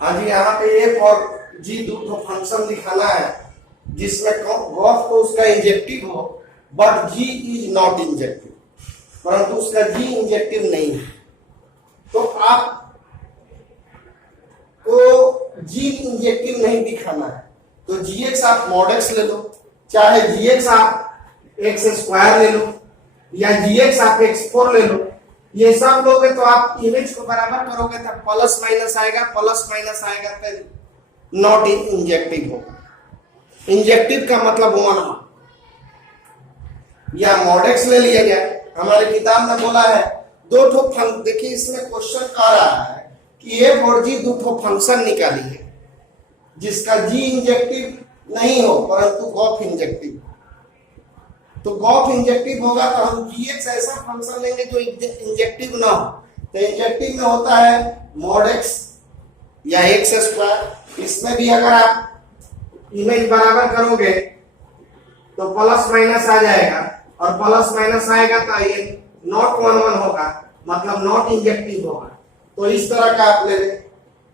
हाँ जी, यहाँ पे एफ और जी दो फंक्शन दिखाना है जिसमें गॉस तो उसका इंजेक्टिव हो but g is not injective, परंतु उसका जी इंजेक्टिव नहीं है। तो आप को जी इंजेक्टिव नहीं दिखाना है तो जी एक्स आप मॉड एक्स ले लो, चाहे जी एक्स आप एक्स स्क्वायर ले लो या जी एक्स आप एक्स फोर ले लो। ये सब लोगे तो आप इमेज को बराबर करोगे तो प्लस माइनस आएगा, प्लस माइनस आएगा तो नॉट इंजेक्टिव होगा। इंजेक्टिव का मतलब वन या मॉड एक्स ले लिया गया। हमारे किताब में बोला है दो ठो फंक्शन, देखिए इसमें क्वेश्चन आ रहा है कि एफ और जी दो ठो फंक्शन निकालिए जिसका जी इंजेक्टिव नहीं हो परंतु गॉफ इंजेक्टिव। तो गॉफ इंजेक्टिव होगा तो हम जी एक्स ऐसा फंक्शन लेंगे जो इंजेक्टिव ना हो। तो इंजेक्टिव में होता है मॉड एक्स या एक्स स्क्वायर। इसमें भी अगर आप इमेज बराबर करोगे तो प्लस माइनस आ जाएगा और प्लस माइनस आएगा तो ये नॉट वन वन होगा, मतलब नॉट इंजेक्टिव होगा। तो इस तरह का आप ले लें।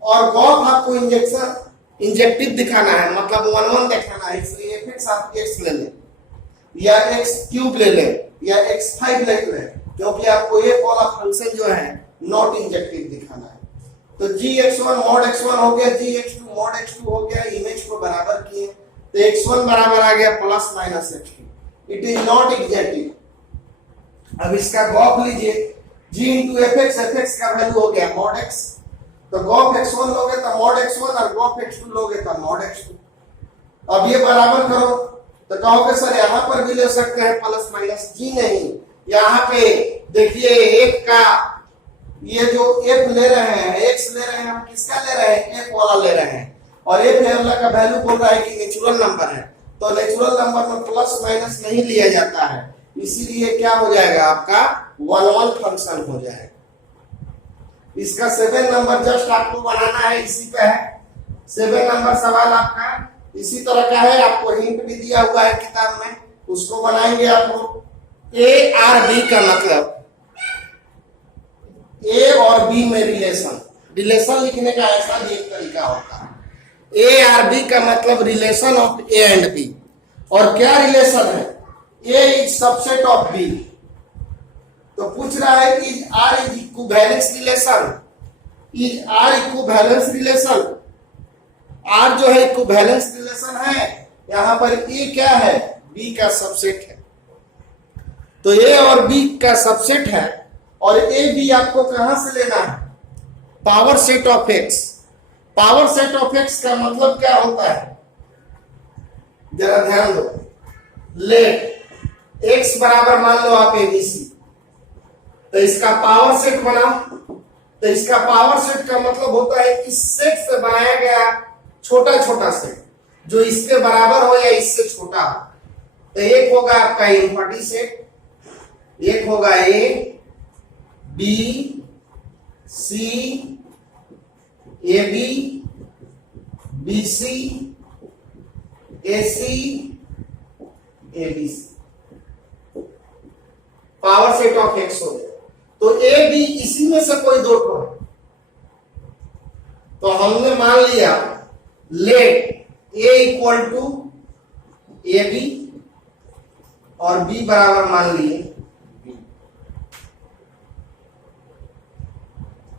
और गॉफ आपको इंजेक्टिव दिखाना है, मतलब वन वन दिखाना है, इसलिए एफ आप एक्स ले लें या एक्स क्यूब ले लें या एक्स फाइव ले लें, क्योंकि आपको ये वाला फंक्शन जो है नॉट इंजेक्टिव दिखाना है। तो g X one mod x one हो गया, g X two mod X two हो गया, इमेज को बराबर किए तो एक्स वन बराबर आ गया plus minus x two. It is not injective. अब इसका गॉफ लीजिए, जी इंटू एफ एक्स का वैल्यू हो गया मॉड एक्स, तो गॉफ एक्स वन लोगे तो मॉड एक्स वन और गॉफ एक्स टू लोगे तो मॉड एक्स टू। अब ये बराबर करो तो कहोगे सर यहाँ पर भी ले सकते हैं प्लस माइनस, जी नहीं। यहाँ पे देखिए एक का ये जो एफ ले रहे हैं, एक्स ले रहे हैं, हम किसका ले रहे हैं, एफ वाला ले रहे हैं, और एफ वाला का वैल्यू बोल रहा है कि नेचुरल नंबर है। तो नेचुरल नंबर में प्लस माइनस नहीं लिया जाता है, इसीलिए क्या हो जाएगा आपका वन वन फंक्शन हो जाएगा। इसका 7 नंबर जस्ट आपको बनाना है, इसी पे है 7 नंबर सवाल आपका इसी तरह का है। आपको हिंट भी दिया हुआ है किताब में, उसको बनाएंगे आप लोग। ए और बी का मतलब ए और बी में रिलेशन लिखने का ऐसा भी एक तरीका होता है। ए और बी का मतलब relation of A and B. और क्या रिलेशन है, A is subset of B. तो पूछ रहा है कि R is equivalence relation, is R equivalence relation. R जो है इक्विवेलेंस रिलेशन है, यहां पर ए क्या है, बी का सबसेट है। तो ए और बी का सबसेट है और ए बी आपको कहां से लेना है, power set of x. Power set of x का मतलब क्या होता है, जरा ध्यान दो। लेट एक्स बराबर मान लो आप एबीसी, तो इसका पावर सेट बना। तो इसका पावर सेट का मतलब होता है इस सेट से बनाया गया छोटा छोटा सेट जो इसके बराबर हो या इससे छोटा हो। तो एक होगा आपका इनवर्टी सेट, एक होगा A B C A B B C A C A B C, power set of X हो गया। तो ए बी इसी में से कोई दो ठो है। तो हमने मान लिया let A equal to A B और बी बराबर मान लिए,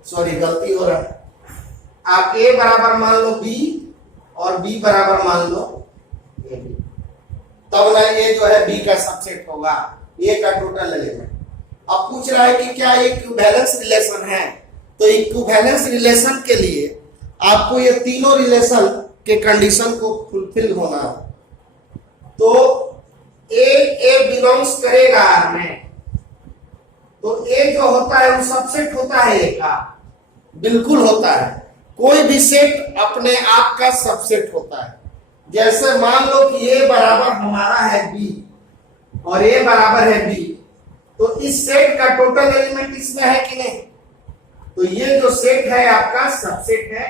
सॉरी गलती हो रहा है, आप ए बराबर मान लो बी और बी बराबर मान लो ए बी, तब ना ये जो है बी का सबसेट होगा, ए का टोटल एलिमेंट। अब पूछ रहा है कि क्या इक्विवेलेंस रिलेशन है, तो इक्विवेलेंस रिलेशन के लिए आपको ये तीनों रिलेशन के कंडीशन को फुलफिल होना है। तो ए बिलोंग्स करेगा आर में, तो ए जो होता है वो सबसेट होता है ए का, बिल्कुल होता है। कोई भी सेट अपने आप का सबसेट होता है। जैसे मान लो कि ए बराबर हमारा है बी और ए बराबर है बी, तो इस सेट का टोटल एलिमेंट इसमें है कि नहीं, तो ये जो सेट है आपका सबसेट है।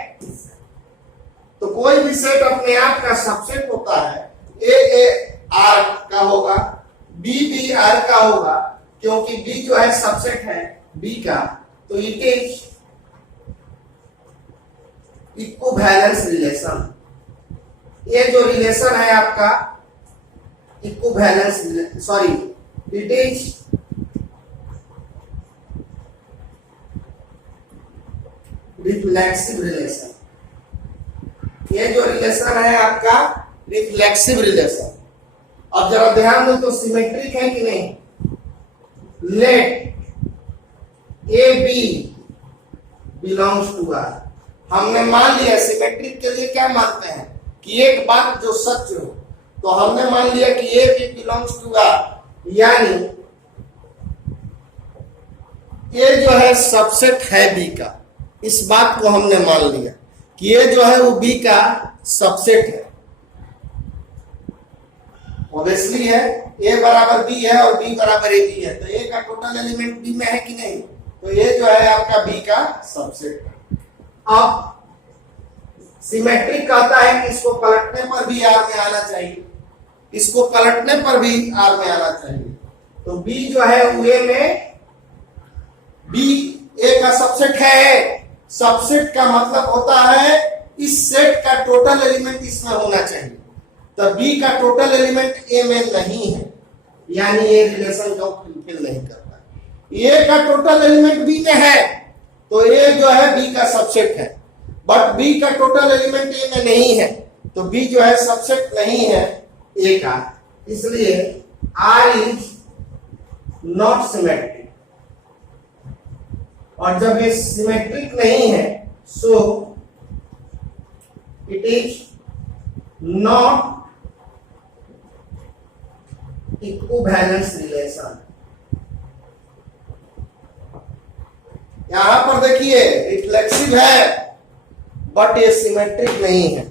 तो कोई भी सेट अपने आप का सबसेट होता है। ए आर का होगा, बी आर का होगा, क्योंकि बी जो है सबसेट है बी का, तो इट इज इक्विवेलेंस रिलेशन। ये जो रिलेशन है आपका equivalence, sorry, it is reflexive relation. ये जो रिलेशन है आपका रिफ्लेक्सिव रिलेशन। अब जरा ध्यान दो तो सिमेट्रिक है कि नहीं। Let A B belongs to R. हमने मान लिया सिमेट्रिक के लिए क्या मानते हैं कि एक बात जो सच हो, तो हमने मान लिया कि A B belongs to R, यानी ये जो है सबसेट है बी का। इस बात को हमने मान लिया कि ये जो है वो बी का सबसेट है। ऑब्वियसली है, ए बराबर बी है और बी बराबर ए बी है, तो ए का टोटल एलिमेंट बी में है कि नहीं, तो ये जो है आपका बी का सबसेट है। अब सिमेट्रिक कहता है कि इसको पलटने पर भी आर में आना चाहिए, इसको पलटने पर भी आर में आना चाहिए। तो बी जो है वो ए में, बी ए का सबसेट है। सबसेट का मतलब होता है इस सेट का टोटल एलिमेंट इसमें होना चाहिए, तो बी का टोटल एलिमेंट ए में नहीं है, यानी ये रिलेशन को फुलफिल नहीं करता। ए का टोटल एलिमेंट बी में है, तो ए जो है बी का सबसेट है, बट बी का टोटल एलिमेंट ए में नहीं है, तो बी जो है सबसेट नहीं है ए का, इसलिए आर इज नॉट सिमेट्रिक। और जब ये सिमेट्रिक नहीं है, सो it is not equivalence relation. यहां पर देखिए रिफ्लेक्सिव है बट ये सिमेट्रिक नहीं है,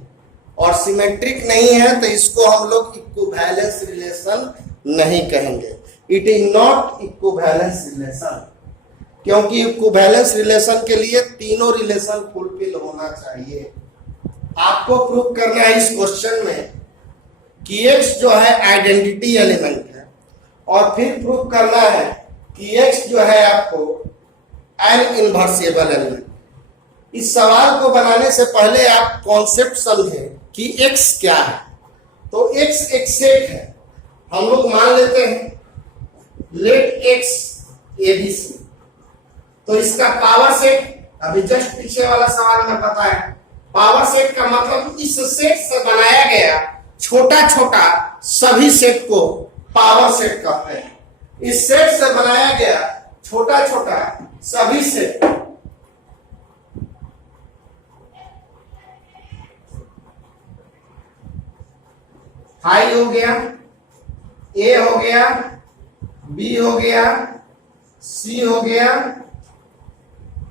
और सिमेट्रिक नहीं है तो इसको हम लोग इक्विवेलेंस रिलेशन नहीं कहेंगे। It is not equivalence relation, क्योंकि इक्विवेलेंस रिलेशन के लिए तीनों रिलेशन फुलफिल होना चाहिए। आपको प्रूव करना है इस क्वेश्चन में कि x जो है आइडेंटिटी एलिमेंट है, और फिर प्रूव करना है कि x जो है आपको एन इनवर्सिबल एलिमेंट। इस सवाल को बनाने से पहले आप कॉन्सेप्ट समझें कि x क्या है। तो x एक सेट है, हम लोग मान लेते हैं लेट x ABC, तो इसका पावर सेट अभी जस्ट पीछे वाला सवाल में बताया। पावर सेट का मतलब इस सेट से बनाया गया छोटा छोटा सभी सेट को पावर सेट कहते हैं। इस सेट से बनाया गया छोटा छोटा सभी सेट हाई हो गया, ए हो गया, बी हो गया, सी हो गया,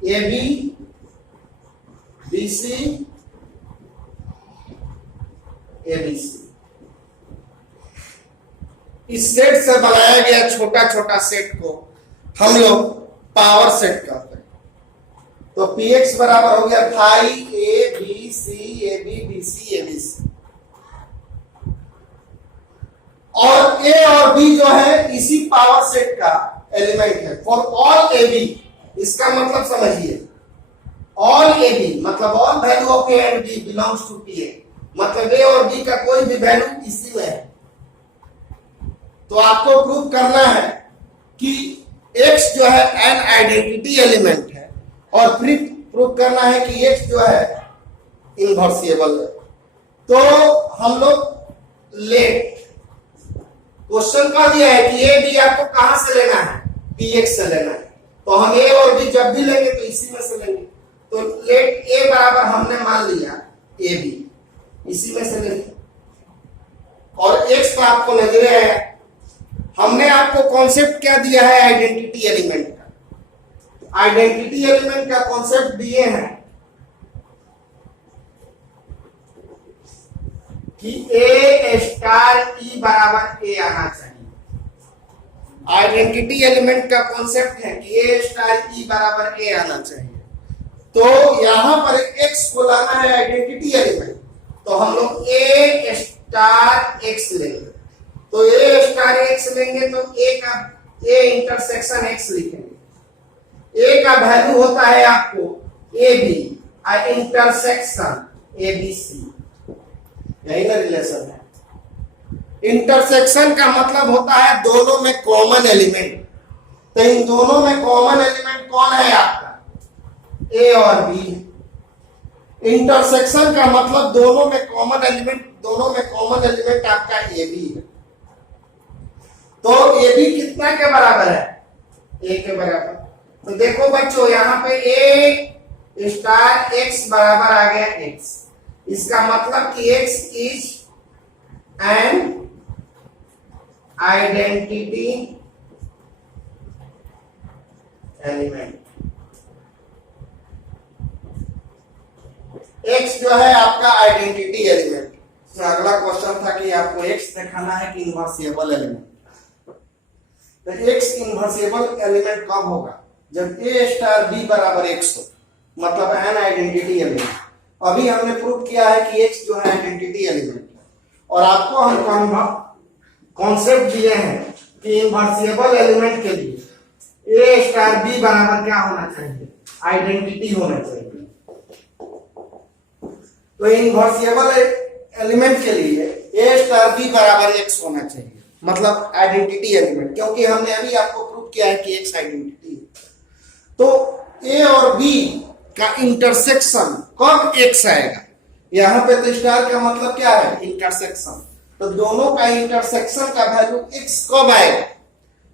A B, B C, A B C. इस सेट से बनाया गया छोटा छोटा सेट को हम लोग पावर सेट कहते हैं। तो px बराबर हो गया phi A B C A B B C A B C, और ए और बी जो है इसी पावर सेट का एलिमेंट है। फॉर ऑल ए बी, इसका मतलब समझिए, ऑल ए बी मतलब all value of A and B belongs to P A, मतलब ए और बी का कोई भी वैल्यू इसी में है। तो आपको प्रूव करना है कि x जो है एन आइडेंटिटी एलिमेंट है, और फिर प्रूव करना है कि x जो है इनवर्सिबल है। तो हम लोग लेट क्वेश्चन कह दिया है कि ए बी आपको कहां से लेना है, px से लेना है, तो हम ए और बी जब भी लेंगे तो इसी में से लेंगे। तो लेट ए बराबर हमने मान लिया ए बी, इसी में से लेंगे, और x का आपको नजरे है। हमने आपको कॉन्सेप्ट क्या दिया है आइडेंटिटी एलिमेंट का। आइडेंटिटी एलिमेंट का कॉन्सेप्ट दिए हैं कि ए स्टार ई बराबर ए आना चाहिए। आइडेंटिटी एलिमेंट का कॉन्सेप्ट है कि ए स्टार ई बराबर ए आना चाहिए। तो यहां पर x को लाना है आइडेंटिटी एलिमेंट, तो हम लोग ए स्टार x लेंगे। तो ए स्टार x लेंगे तो ए इंटरसेक्शन x लिखेंगे। ए का वैल्यू होता है आपको A B, intersection A B C, यही ना रिलेशन है। इंटरसेक्शन का मतलब होता है दोनों में कॉमन एलिमेंट। तो इन दोनों में कॉमन एलिमेंट कौन है आपका, ए और बी। इंटरसेक्शन का मतलब दोनों में कॉमन एलिमेंट आपका ए बी है। तो ए बी कितना के बराबर है, ए के बराबर। तो देखो बच्चों यहाँ पे ए स्टार एक्स बराबर आ गया एक्स, इसका मतलब कि x is an identity element. X जो है आपका आइडेंटिटी एलिमेंट। तो अगला क्वेश्चन था कि आपको एक्स दिखाना है कि इनवर्सिबल एलिमेंट। तो एक्स इनवर्सिबल एलिमेंट कब होगा, जब ए स्टार बी बराबर एक्स हो, मतलब एन आइडेंटिटी एलिमेंट। अभी हमने प्रूव किया है कि एक्स जो है आइडेंटिटी एलिमेंट है, और आपको हम कॉन्सेप्ट दिए हैं कि इनवर्सिबल एलिमेंट के लिए ए स्टार बी बराबर क्या होना चाहिए, आइडेंटिटी होना चाहिए। तो इनवर्सिबल एलिमेंट के लिए ए स्टार बी बराबर एक्स होना चाहिए, मतलब आइडेंटिटी एलिमेंट, क्योंकि हमने अभी आपको प्रूव किया है कि एक्स आइडेंटिटी है। तो ए और बी का इंटरसेक्शन कब एक्स आएगा, यहाँ पे तो स्टार का मतलब क्या है, इंटरसेक्शन। तो दोनों का इंटरसेक्शन का वैल्यू एक्स कब आएगा,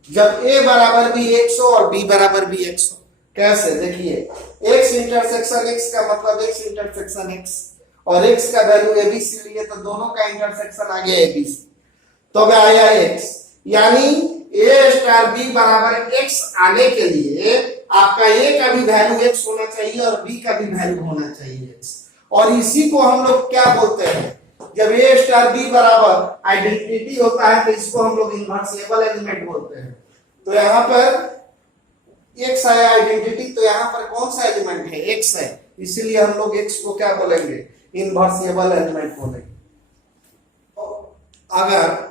जब ए बराबर भी एक्स हो और बी बराबर भी एक्स हो। कैसे, देखिए एक्स इंटरसेक्शन एक्स का मतलब एक्स इंटरसेक्शन एक्स, और एक्स का वैल्यू एबीसी लिए तो दोनों का इंटरसेक्शन आ गया एबीसी, तो अब आया एक्स। यानी ए स्टार बी बराबर एक्स आने के लिए आपका ए का भी वैल्यू एक्स होना चाहिए और बी का भी वैल्यू होना चाहिए एक्स। और इसी को हम लोग क्या बोलते हैं, जब ए स्टार बी बराबर आइडेंटिटी होता है तो इसको हम लोग इनवर्सिबल एलिमेंट बोलते हैं। तो यहाँ पर एक्स आया आइडेंटिटी, तो यहाँ पर कौन सा एलिमेंट है, एक्स है, इसीलिए हम लोग एक्स को क्या बोलेंगे, इनवर्सिबल एलिमेंट बोलेंगे। अगर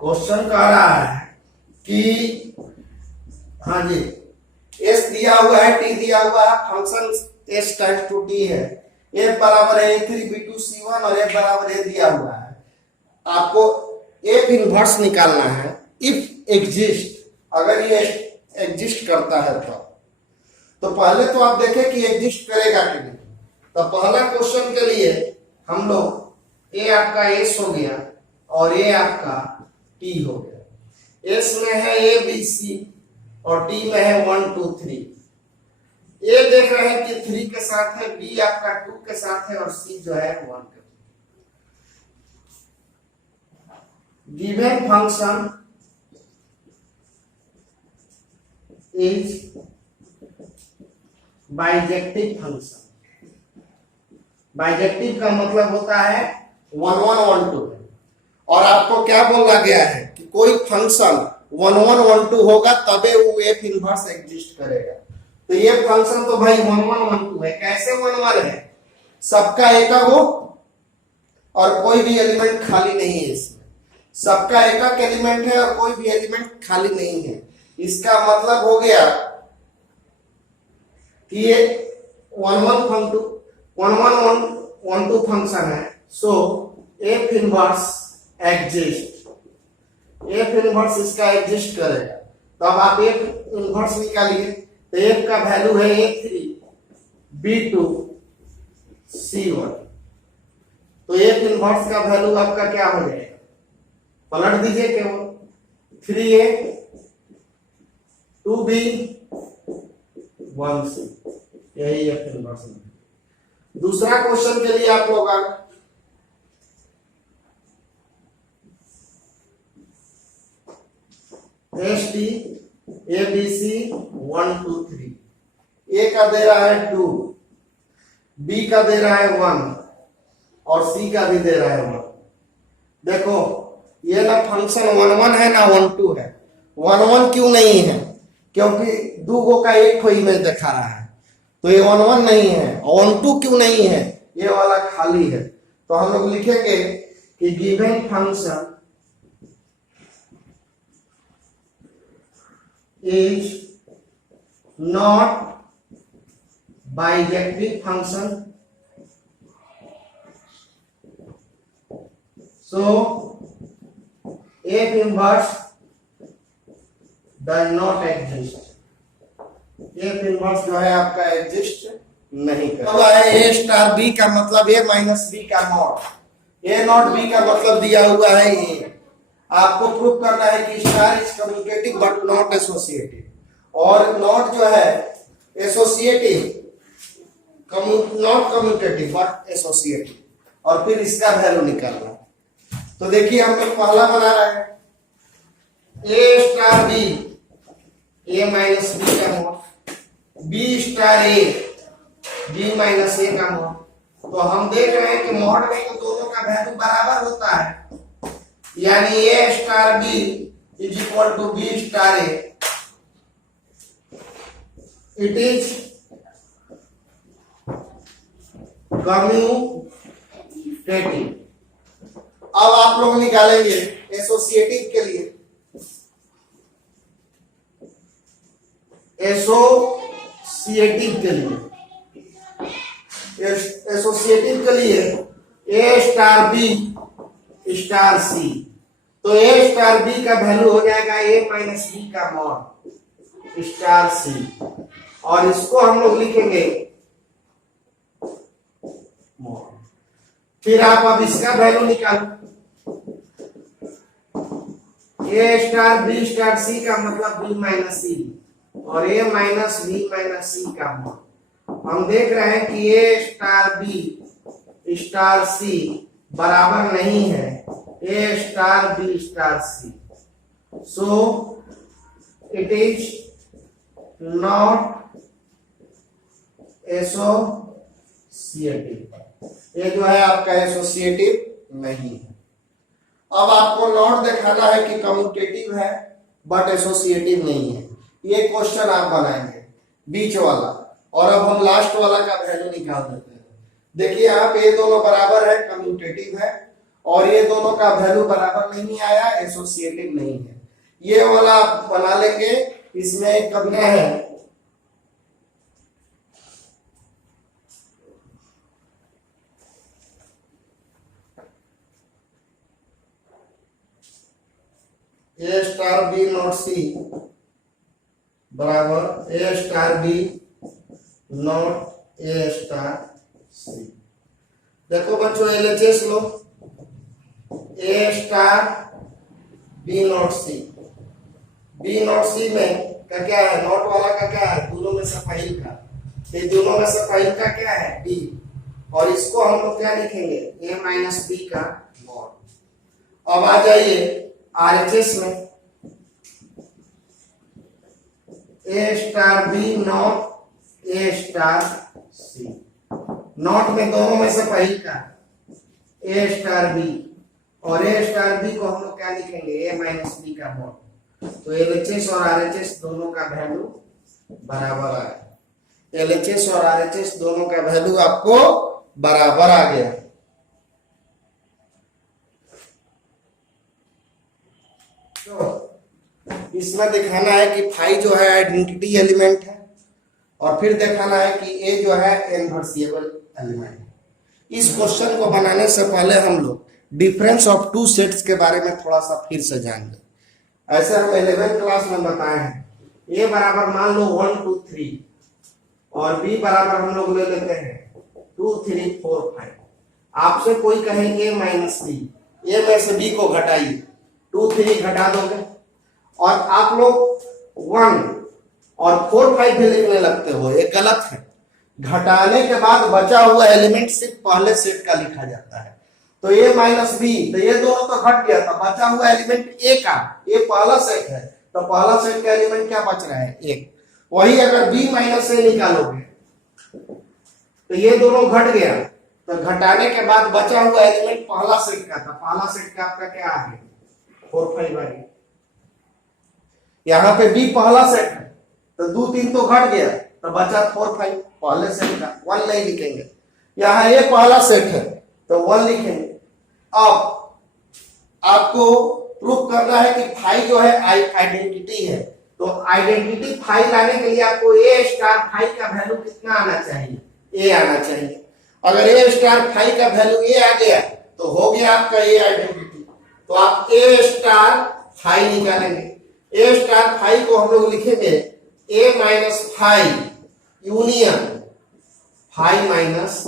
क्वेश्चन कह रहा है कि हाँ जी एस दिया हुआ है, टी दिया हुआ है, function S times two T है, एफ बराबर है A3B2C1 और एफ बराबर ए दिया हुआ है। आपको एफ इनवर्स निकालना है इफ एग्जिस्ट, अगर ये एग्जिस्ट करता है तो पहले तो आप देखें कि एग्जिस्ट करेगा कि नहीं। तो पहला क्वेश्चन के लिए हम लोग ए आपका एस हो गया और ए आपका टी हो गया। एस में है ए बी सी और टी में है 1 2 3। ए देख रहे हैं कि 3 के साथ है, बी आपका 2 के साथ है और सी जो है 1 के। Given function is bijective function. Bijective का मतलब होता है 1 1 1 2, और आपको क्या बोला गया है कि कोई फंक्शन 1 1 1 2 होगा तबे वो एफ इनवर्स एग्जिस्ट करेगा। तो ये फंक्शन तो भाई 1 1 1 2 है। कैसे 1 1 है, सबका एकक हो और कोई भी एलिमेंट खाली नहीं है, इसमें सबका एकक एलिमेंट है और कोई भी एलिमेंट खाली नहीं है। इसका मतलब हो गया कि ये 1 1 1 2 फंक्शन है। So F inverse exist, F inverse इसका एग्जिस्ट करेगा। तो अब आप एफ इनवर्स निकालिए, तो एफ का वैल्यू है A3B2C1। तो एफ इनवर्स का वैल्यू आपका क्या हो जाएगा, पलट दीजिए केवल 3A 2B 1C, यही एफ इनवर्स है। दूसरा क्वेश्चन के लिए आप लोग S T A B C 1 2 3, A का दे रहा है 2, बी का दे रहा है 1 और सी का भी दे रहा है 1। देखो ये ना फंक्शन 1 1 है ना 1 2 है। 1 1 क्यों नहीं है, क्योंकि दो गो का एक को इमेज दिखा रहा है, तो ये 1 1 नहीं है। 1 2 क्यों नहीं है, ये वाला खाली है। तो हम लोग लिखेंगे कि given function is not bijective function, so f inverse does not exist, f inverse जो है आपका एग्जिस्ट नहीं करता है। a स्टार b का मतलब a माइनस b का मॉड, a नॉट b का मतलब दिया हुआ है ये। आपको प्रूव करना है कि star is communicative but not associative, और नॉट जो है associative, not communicative but associative, और फिर इसका वैल्यू निकालना। तो देखिए हम लोग पहला बना रहे हैं ए स्टार बी, ए माइनस बी का मॉड, बी स्टार ए, बी माइनस ए का मॉड। तो हम देख रहे हैं कि मॉड में तो दोनों का वैल्यू बराबर होता है, यानी A star B is equal to B star A, it is commutative. अब आप लोग निकालेंगे एसोसिएटिव के लिए, एसोसिएटिव के लिए, एसोसिएटिव के लिए ए स्टार बी स्टार सी। तो ए स्टार बी का वैल्यू हो जाएगा ए माइनस बी का मॉड स्टार सी, और इसको हम लोग लिखेंगे मॉड। फिर आप अब इसका वैल्यू निकालो, A star B star C का मतलब बी माइनस सी, और A minus B minus C का मॉड। हम देख रहे हैं कि A star B star C बराबर नहीं है A star B star C, so it is not associative. ये जो है आपका एसोसिएटिव नहीं है। अब आपको नॉट दिखाना है कि कम्यूटेटिव है बट एसोसिएटिव नहीं है। ये क्वेश्चन आप बनाएंगे बीच वाला, और अब हम लास्ट वाला का वैल्यू निकाल देते हैं। देखिए यहाँ पे ये दोनों बराबर है, कम्यूटेटिव है, और ये दोनों का वैल्यू बराबर नहीं आया, एसोसिएटिव नहीं है। ये वाला आप बना लेंगे, इसमें एक करना है A star B not C बराबर A star B not A star C. देखो बच्चों एलएचएस लो, A star B not C, B not C में का क्या है, नॉट वाला का क्या है, दोनों में से पहल का, तो दोनों में से पहल का क्या है बी, और इसको हम लोग क्या लिखेंगे ए माइनस बी का मॉड। अब आ जाइए आरएचएस में, A star B not A star C, not में दोनों में से पहली का ए स्टार बी, और ए स्टार बी को हम लोग क्या लिखेंगे ए माइनस बी का मॉड। तो एलएचएस और आरएचएस दोनों का वैल्यू बराबर आ गया, एलएचएस और आरएचएस दोनों का वैल्यू आपको बराबर आ गया। तो इसमें दिखाना है कि फाई जो है आइडेंटिटी एलिमेंट है, और फिर दिखाना है कि ए जो है इनवर्सिबल एलिमेंट है। इस क्वेश्चन को बनाने से पहले हम लोग डिफरेंस ऑफ टू सेट्स के बारे में थोड़ा सा फिर से जान लें। ऐसे हम 11th क्लास में बताए हैं, ए बराबर मान लो 1 2 3, और बी बराबर हम लोग ले लेते हैं 2 3 4 5। आपसे कोई कहे ए माइनस बी, ए में से बी को घटाइए, 2 3 घटा दोगे, और आप लोग 1 और 4 5 भी लिखने लगते हो, ये गलत है। घटाने के बाद बचा हुआ एलिमेंट सिर्फ पहले सेट का लिखा जाता है। तो ए माइनस बी, तो ये दोनों तो घट गया था, बचा हुआ एलिमेंट ए का, ये पहला सेट है, तो पहला सेट का एलिमेंट क्या बच रहा है एक। वही अगर बी माइनस ए निकालोगे तो ये दोनों घट गया, तो घटाने के बाद बचा हुआ एलिमेंट पहला सेट का था, पहला सेट का आपका क्या आ गया 4 5 आ गया। यहाँ पे बी पहला सेट है, तो 2 3 तो घट गया, तो बचा 4 5 पहले सेट का, 1 नहीं लिखेंगे। यहाँ ए पहला सेट है तो 1 लिखेंगे। अब आपको प्रूफ करना है कि फाई जो है आइडेंटिटी है, तो आइडेंटिटी फाई लाने के लिए आपको ए स्टार फाई का वैल्यू कितना आना चाहिए, ए आना चाहिए। अगर ए स्टार फाई का वैल्यू ए आ गया तो हो गया आपका ए आइडेंटिटी। तो आप ए स्टार फाई निकालेंगे। ए स्टार फाई को हम लोग लिखेंगे A minus phi union phi minus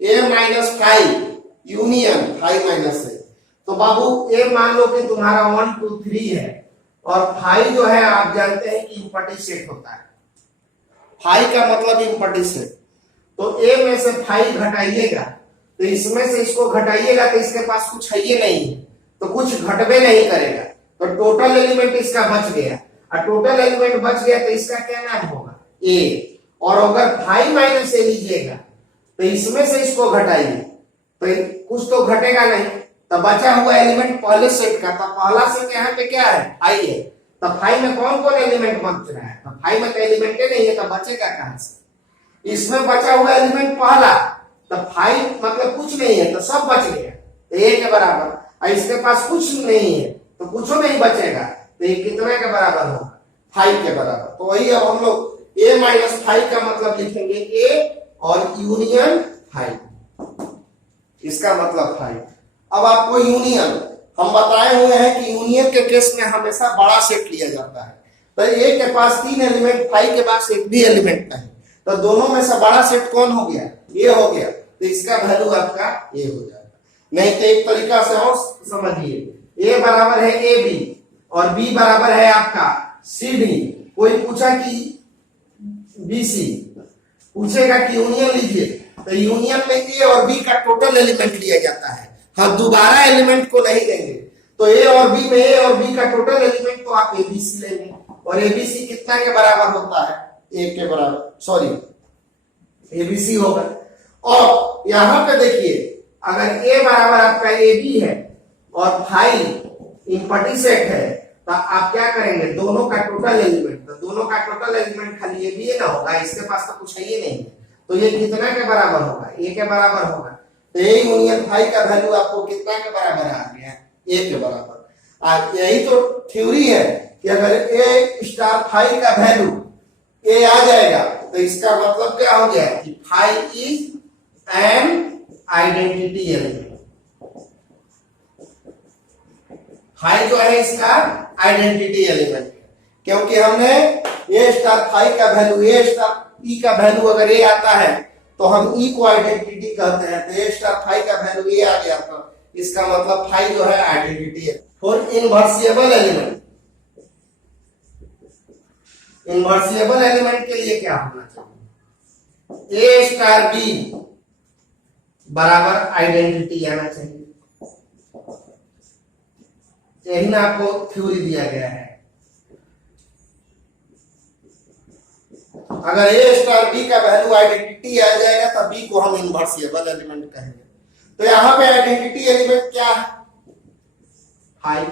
A minus phi union phi minus A. तो बाबू ए मान लो कि तुम्हारा 1 2 3 है और फाई जो है आप जानते हैं कि इम्पटी सेट होता है। फाई का मतलब इम्पटी सेट। तो ए में से फाई घटाइएगा तो इसमें से इसको घटाइएगा तो इसके पास कुछ है ही नहीं है, तो कुछ घटबे नहीं करेगा, तो टोटल एलिमेंट इसका बच गया। और टोटल एलिमेंट बच गया तो इसका क्या नाम होगा, ए। और अगर फाई माइनस ए लीजिएगा तो इसमें से इसको घटाइए तो कुछ तो घटेगा नहीं, तो बचा हुआ एलिमेंट पहले सेट का, तो पहला सेट यहाँ पे क्या है, फाई है। तो फाई में कौन कौन एलिमेंट बच रहा है, तो फाई में तो एलिमेंट नहीं है, तो बचेगा कहां से। इसमें बचा हुआ एलिमेंट पहला, तो फाई मतलब कुछ नहीं है तो सब बच गया, तो ए के बराबर। और इसके पास कुछ नहीं है तो कुछ नहीं बचेगा, तो ये कितने के बराबर होगा, 5 के बराबर। तो वही अब हम लोग ए माइनस 5 का मतलब लिखेंगे ए और यूनियन 5, इसका मतलब 5। अब आपको यूनियन हम बताए हुए हैं कि यूनियन के केस में हमेशा बड़ा सेट लिया जाता है। तो ए के पास 3 एलिमेंट, 5 के पास एक भी एलिमेंट नहीं, तो दोनों में से बड़ा सेट कौन हो गया, ये हो गया, तो इसका वैल्यू आपका ए हो जाएगा। नहीं तो एक तरीका से और समझिए, ए बराबर है ए बी और बी बराबर है आपका सी डी। कोई पूछा कि बी सी, पूछेगा कि यूनियन लीजिए, तो यूनियन में ए और बी का टोटल एलिमेंट लिया जाता है, हम दोबारा एलिमेंट को नहीं लेंगे। तो ए और बी में ए और बी का टोटल एलिमेंट तो आप एबीसी लेंगे, और एबीसी कितना के बराबर होता है, ए के बराबर, सॉरी एबीसी होगा। और यहां पे देखिए, अगर ए बराबर आपका ए बी है और 5 इम्पटी सेट है, तो आप क्या करेंगे, दोनों का टोटल एलिमेंट, तो दोनों का टोटल एलिमेंट खाली ए बी ना होगा, इसके पास तो कुछ है ही नहीं, तो ये कितना के बराबर होगा, ए के बराबर होगा। तो ए यूनियन 5 का वैल्यू आपको कितना के बराबर आ गया, ए के बराबर। यही तो थ्योरी है कि अगर ए स्टार 5 का वैल्यू ए आ जाएगा तो इसका मतलब क्या हो गया कि 5 इज एन आइडेंटिटी एलिमेंट। 5 जो है इसका आइडेंटिटी एलिमेंट है, क्योंकि हमने ए स्टार 5 का वैल्यू, ए स्टार ई का वैल्यू अगर ए आता है तो हम ई को आइडेंटिटी कहते हैं। तो ए स्टार 5 का वैल्यू ए आ गया, तो इसका मतलब 5 जो है आइडेंटिटी है। फॉर इनवर्सिबल एलिमेंट, इनवर्सिबल एलिमेंट के लिए क्या होना चाहिए, ए स्टार बी बराबर आइडेंटिटी आना चाहिए। यही ना आपको थ्योरी दिया गया है। अगर ए स्टार बी का वैल्यू आइडेंटिटी आ जाएगा तो बी को हम इनवर्सिबल एलिमेंट कहेंगे। तो यहां पे आइडेंटिटी एलिमेंट क्या है, 5।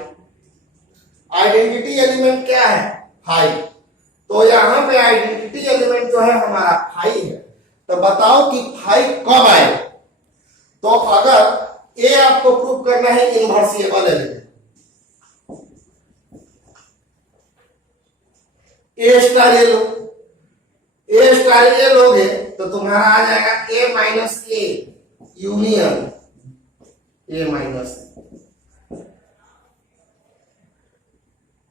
आइडेंटिटी एलिमेंट क्या है, 5। तो यहां पे आइडेंटिटी एलिमेंट जो है हमारा 5 है। तो बताओ कि 5 कब आए, तो अगर ए आपको प्रूव करना है invertible element, A star A लो, ए स्टार ए लोगे तो तुम्हारा आ जाएगा A minus A union A minus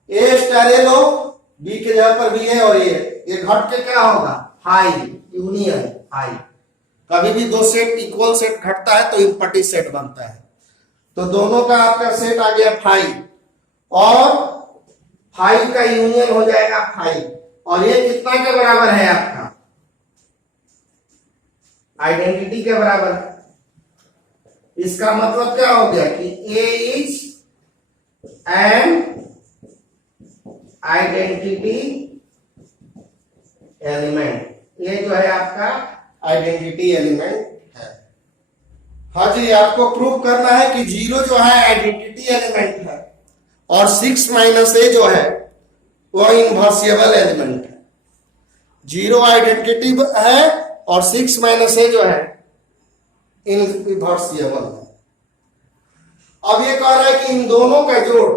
A star A लो, बी के जगह पर बी है और ये घट के क्या होगा, 5 यूनियन 5। कभी भी दो सेट इक्वल सेट घटता है तो इम्पटी सेट बनता है। तो दोनों का आपका सेट आ गया 5 और 5 का यूनियन हो जाएगा 5, और ये कितना के बराबर है आपका, आइडेंटिटी के बराबर। इसका मतलब क्या हो गया कि ए इज एन आइडेंटिटी एलिमेंट, ये जो है आपका आइडेंटिटी एलिमेंट है। हाँ जी, आपको प्रूव करना है कि 0 जो है आइडेंटिटी एलिमेंट है और 6 माइनस ए जो है वो इनवर्सिबल एलिमेंट है। 0 आइडेंटिटी है और 6 माइनस ए जो है इनवर्सिबल है। अब ये कह रहा है कि इन दोनों का जोड़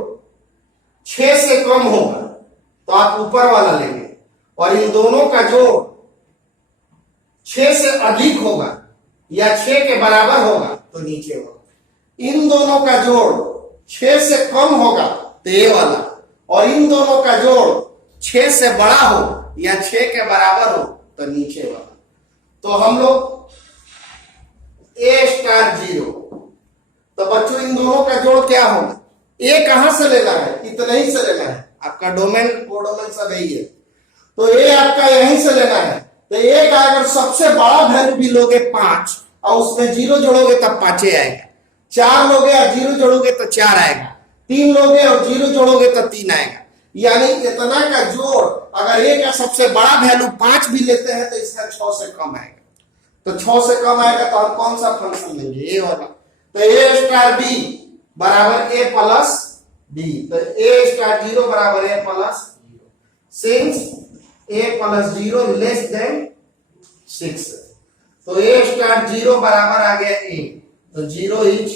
6 से कम होगा तो आप ऊपर वाला लेंगे, और इन दोनों का जोड़ 6 से अधिक होगा या 6 के बराबर होगा तो नीचे होगा। इन दोनों का जोड़ 6 से कम होगा तो ये वाला, और इन दोनों का जोड़ 6 से बड़ा हो या 6 के बराबर हो तो नीचे वाला। तो हम लोग A स्टार 0, तो बच्चों इन दोनों का जोड़ क्या होगा? A कहां से लेना है? इतना ही से लेना है, आपका डोमेन कोडोमेन सब यही है, तो A आपका यहीं से लेना है। तो A का अगर सबसे बड़ा वैल्यू भी लोगे 5 और उसमें 0 जोड़ोगे तब 5 आएगा, 4 लोगे और 0 जोड़ोगे तो 4 आएगा, 3 लोगे और 0 जोड़ोगे तो 3 आएगा। यानी इतना का जोड़ अगर A का सबसे बड़ा वैल्यू 5 भी लेते हैं तो इसका 6 से कम आएगा। तो 6 से कम आएगा तो हम कौन सा फंक्शन लेंगे? ए वाला। तो A स्टार B बराबर A प्लस B, तो A स्टार 0 बराबर A plus 0, since A plus 0 less than 6, तो A स्टार 0 बराबर आ गया A, तो 0 is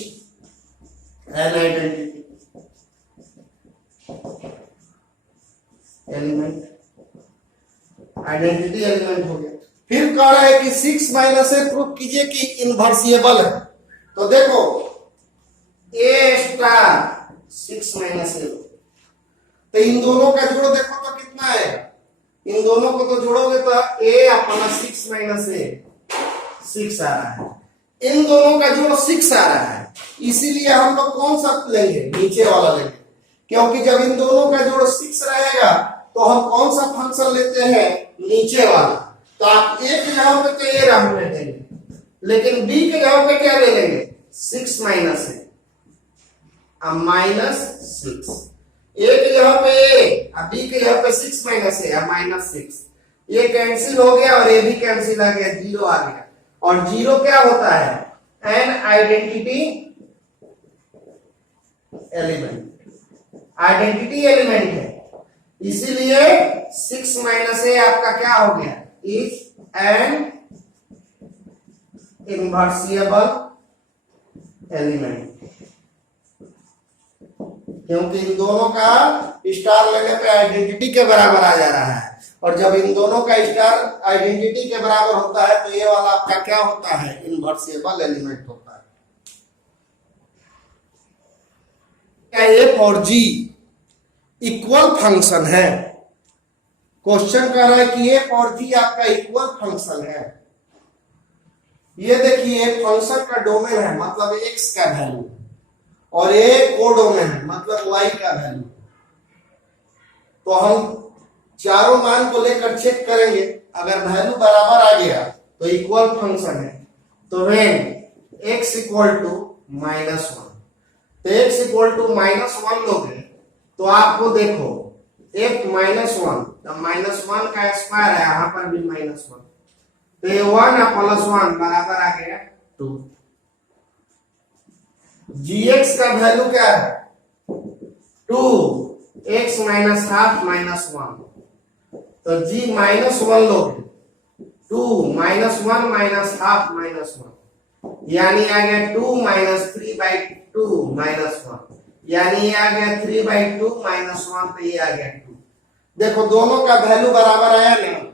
an identity element, identity element हो गया। फिर कह रहा है कि 6 माइनस ए प्रूव कीजिए कि इनवर्सिबल है। तो देखो A स्टार 6 माइनस ए, तो इन दोनों का जोड़ देखो तो कितना है, इन दोनों को तो जोड़ोगे तो A अपना 6 माइनस ए 6 आ रहा है, इन दोनों का जोड़ 6 आ रहा है, इसीलिए हम लोग कौन सा लेंगे? नीचे वाला लेंगे, क्योंकि जब इन दोनों का जोड़ 6 रहेगा तो हम कौन सा फंक्शन लेते हैं? नीचे वाला। तो आप A के जगह पे तो A राउंड ले लेंगे, लेकिन B के जगह पे क्या ले लेंगे? 6 माइनस ए माइनस 6, A के जगह पे A और B के जगह पे 6 माइनस ए माइनस 6, ये कैंसिल हो गया और ये भी कैंसिल आ गया, 0 आ गया। और 0 क्या होता है? An identity element, identity element है, इसीलिए 6 माइनस ए आपका क्या हो गया? इज एन इनवर्सिबल एलिमेंट, क्योंकि इन दोनों का स्टार लेने पे आइडेंटिटी के बराबर आ जा रहा है, और जब इन दोनों का स्टार आइडेंटिटी के बराबर होता है तो ये वाला आपका क्या होता है? इनवर्सिबल एलिमेंट होता है। क्या F और G इक्वल फंक्शन है? क्वेश्चन कर रहा है कि F और G आपका इक्वल फंक्शन है। ये देखिए फंक्शन का डोमेन है मतलब x का वैल्यू, और ये कोडोमेन है मतलब y का वैल्यू। तो हम चारों मान को लेकर चेक करेंगे, अगर वैल्यू बराबर आ गया तो इक्वल फंक्शन है। तो व्हेन x इक्वल टू -1, तो x इक्वल टू -1 लोगे तो आपको देखो f -1, तो -1 का स्क्वायर है, यहां पर भी -1, तो ये 1 प्लस 1 बराबर आ गया 2। gx का वैल्यू क्या है? 2x माइनस हाफ माइनस 1, तो g -1 लोगे 2 -1 माइनस हाफ माइनस 1, यानी आ गया 2 - 3/2 -1, यानी ये आ गया 3/2 -1, तो ये आ गया 2। देखो दोनों का वैल्यू बराबर आया ना।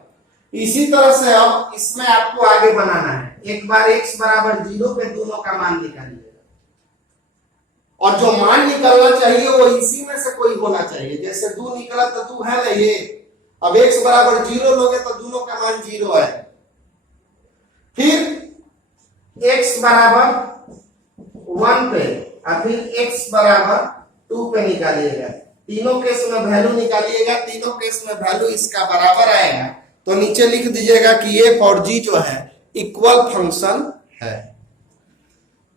इसी तरह से अब इसमें आपको आगे बनाना है, एक बार x बराबर 0 पे दोनों का मान निकालिएगा, और जो मान निकलना चाहिए वो इसी में से कोई होना चाहिए। जैसे 2 निकला तो 2 है ना ये, अब x बराबर 0 लोगे तो दोनों का मान 0 है। फिर x बराबर 1 पे और फिर x बराबर 2 पे निकालिएगा, तीनों केस में वैल्यू निकालिएगा, तीनों केस में वैल्यू इसका बराबर आएगा, तो नीचे लिख दीजिएगा कि F और G जो है इक्वल फंक्शन है।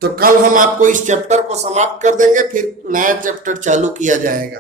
तो कल हम आपको इस चैप्टर को समाप्त कर देंगे, फिर नया चैप्टर चालू किया जाएगा।